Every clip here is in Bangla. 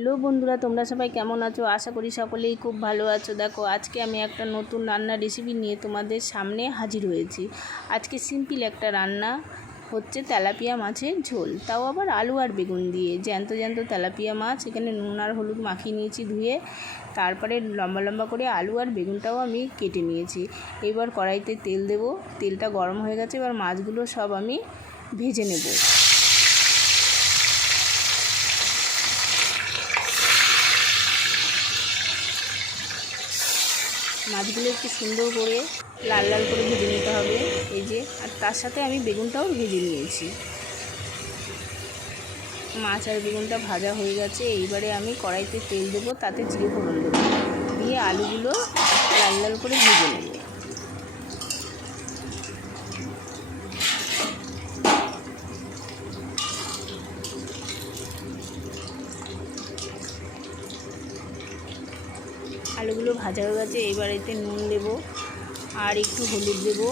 হ্যালো বন্ধুরা, তোমরা সবাই কেমন আছো? আশা করি সকলেই খুব ভালো আছো। দেখো, আজকে আমি একটা নতুন রান্নার রেসিপি নিয়ে তোমাদের সামনে হাজির হয়েছি। আজকে সিম্পল একটা রান্না হচ্ছে তেলাপিয়া মাছের ঝোল, তাও আবার আলু আর বেগুন দিয়ে। জ্যান্ত জ্যান্ত তেলাপিয়া মাছ এখানে নুন আর হলুদ মাখিয়ে নিয়েছি ধুয়ে, তারপরে লম্বা লম্বা করে আলু আর বেগুনটাও আমি কেটে নিয়েছি। এবার কড়াইতে তেল দেব, তেলটা গরম হয়ে গেছে, এবার মাছগুলো সব আমি ভেজে নেব। মাছগুলো একটু সুন্দর করে লাল লাল করে ভেজে নিতে হবে, এই যে। আর তার সাথে আমি বেগুনটাও ভেজে নিয়েছি। মাছ আর বেগুনটা ভাজা হয়ে গেছে। এইবারে আমি কড়াইতে তেল দেবো, তাতে জিরে ফোড়ন দেবো, দিয়ে আলুগুলো লাল লাল করে ভেজে নেব। আলুগুলো ভাজা হয়ে গেছে, এবার এতে নুন দেবো আর একটু হলুদ দেবো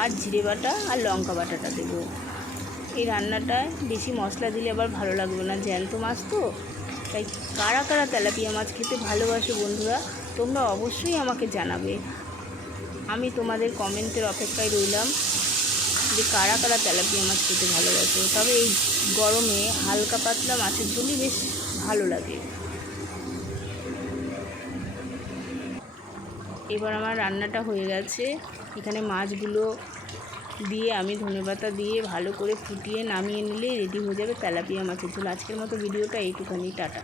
আর জিরে বাটা আর লঙ্কা বাটাটা দেবো। এই রান্নাটায় বেশি মশলা দিলে আবার ভালো লাগবে না, জ্যান্ত মাছ তো। তাই কারা কারা তেলাপিয়া মাছ খেতে ভালোবাসো বন্ধুরা, তোমরা অবশ্যই আমাকে জানাবে। আমি তোমাদের কমেন্টের অপেক্ষায় রইলাম যে কারা কারা তেলাপিয়া মাছ খেতে ভালোবাসো। তবে এই গরমে হালকা পাতলা মাছের ঝোলই বেশ ভালো লাগে। এবার আমার রান্নাটা হয়ে গেছে। এখানে মাছগুলো দিয়ে আমি ধনেপাতা দিয়ে ভালো করে ফুটিয়ে নামিয়ে নিলে রেডি হয়ে যাবে তেলাপিয়া মাছের ঝোল। আজকের মতো ভিডিওটা এইটুখানি, টাটা।